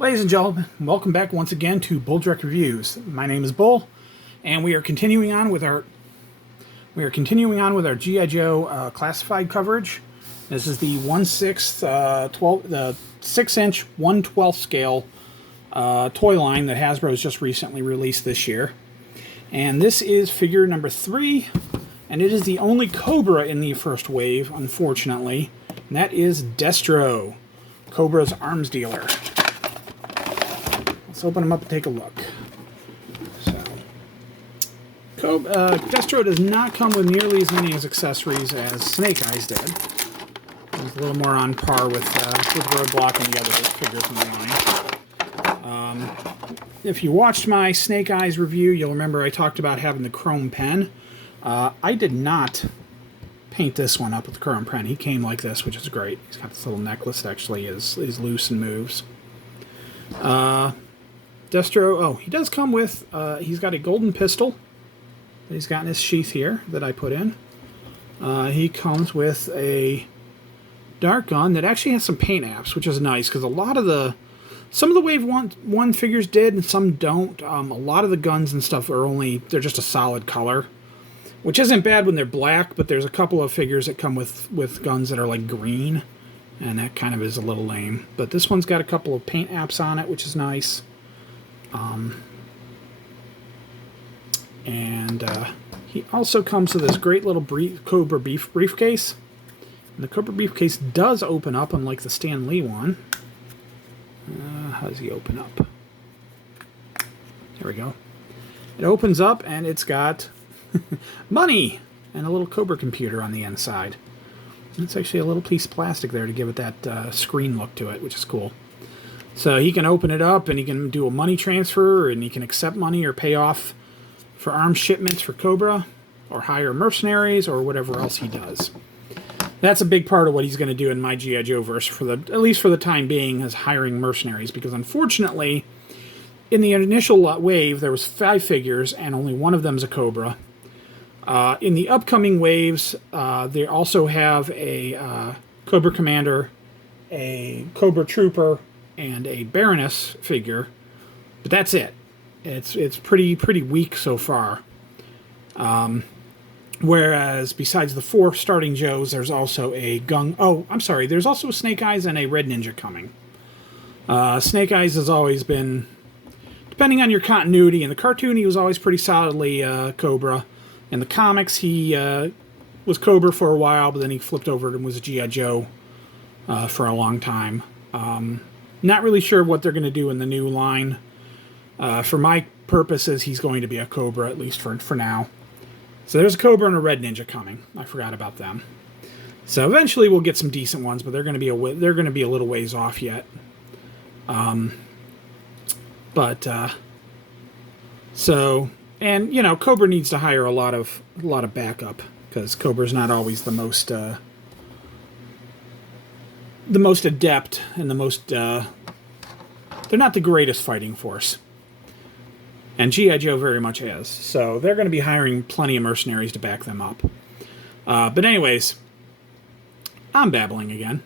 Ladies and gentlemen, welcome back once again to Bulldrek Reviews. My name is Bull, and we are continuing on with our GI Joe classified coverage. This is the 6-inch 1/12 scale toy line that Hasbro's just recently released this year, and this is figure number 3, and it is the only Cobra in the first wave, unfortunately, and that is Destro, Cobra's arms dealer. Let's open them up and take a look. So, Destro does not come with nearly as many accessories as Snake Eyes did. He's a little more on par with Roadblock and the other figures in the line. If you watched my Snake Eyes review, you'll remember I talked about having the chrome pen. I did not paint this one up with the chrome pen. He came like this, which is great. He's got this little necklace that actually is loose and moves. Destro, he does come with, he's got a golden pistol that he's got in his sheath here that I put in. He comes with a dart gun that actually has some paint apps, which is nice, because some of the Wave 1 figures did and some don't. A lot of the guns and stuff they're just a solid color, which isn't bad when they're black, but there's a couple of figures that come with guns that are like green, and that kind of is a little lame. But this one's got a couple of paint apps on it, which is nice. He also comes with this great little Cobra briefcase. And the Cobra briefcase does open up, unlike the Stan Lee one. How does he open up? There we go. It opens up, and it's got money and a little Cobra computer on the inside. It's actually a little piece of plastic there to give it that screen look to it, which is cool. So he can open it up, and he can do a money transfer, and he can accept money or pay off for arms shipments for Cobra, or hire mercenaries, or whatever else he does. That's a big part of what he's going to do in my G.I. Joe verse, at least for the time being, is hiring mercenaries, because unfortunately, in the initial wave, there was 5 figures, and only one of them is a Cobra. In the upcoming waves, they also have a Cobra Commander, a Cobra Trooper, and a Baroness figure, but that's it. It's pretty weak so far. Whereas besides the 4 starting Joes, there's also there's also a Snake Eyes and a Red Ninja coming. Snake Eyes has always been, depending on your continuity, in the cartoon he was always pretty solidly Cobra. In the comics he was Cobra for a while, but then he flipped over and was a G.I. Joe for a long time. Not really sure what they're going to do in the new line. For my purposes, he's going to be a Cobra, at least for now. So there's a Cobra and a Red Ninja coming. I forgot about them. So eventually we'll get some decent ones, but they're going to be a little ways off yet. Cobra needs to hire a lot of backup, because Cobra's not always the most adept and the most they're not the greatest fighting force. And G.I. Joe very much is. So they're going to be hiring plenty of mercenaries to back them up. But anyways, I'm babbling again.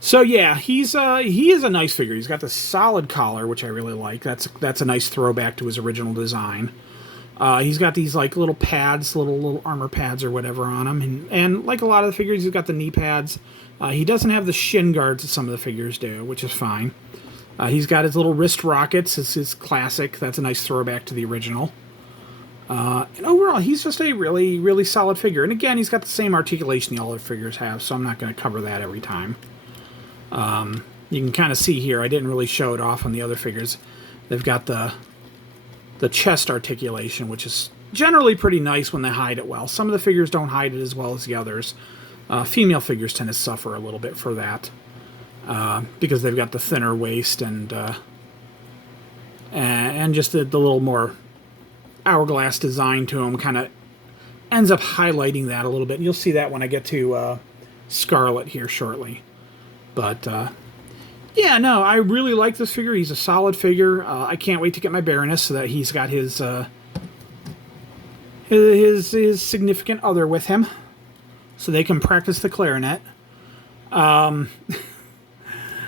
So yeah, he is a nice figure. He's got the solid collar, which I really like. That's a nice throwback to his original design. He's got these like little pads, little armor pads or whatever on him. And like a lot of the figures, he's got the knee pads. He doesn't have the shin guards that some of the figures do, which is fine. He's got his little wrist rockets. It's his classic. That's a nice throwback to the original. And overall, he's just a really, really solid figure. And again, he's got the same articulation the other figures have, so I'm not going to cover that every time. You can kind of see here, I didn't really show it off on the other figures. They've got the chest articulation, which is generally pretty nice when they hide it well. Some of the figures don't hide it as well as the others. Female figures tend to suffer a little bit for that. Because they've got the thinner waist and just the little more hourglass design to them kind of ends up highlighting that a little bit. And you'll see that when I get to Scarlet here shortly. But yeah, no, I really like this figure. He's a solid figure. I can't wait to get my Baroness so that he's got his significant other with him, so they can practice the clarinet.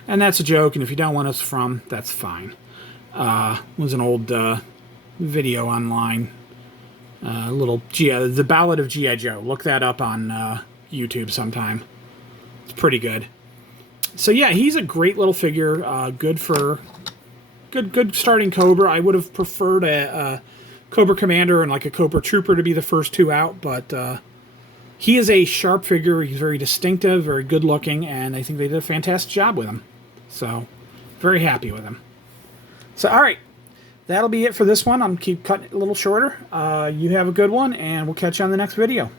And that's a joke, and if you don't want us from, that's fine. It was an old video online. The Ballad of G.I. Joe. Look that up on YouTube sometime. It's pretty good. So yeah, he's a great little figure. Good for good starting Cobra. I would have preferred a Cobra Commander and like a Cobra Trooper to be the first two out, but he is a sharp figure. He's very distinctive, very good looking, and I think they did a fantastic job with him. So very happy with him. So all right, that'll be it for this one. I'm keep cutting it a little shorter. You have a good one, and we'll catch you on the next video.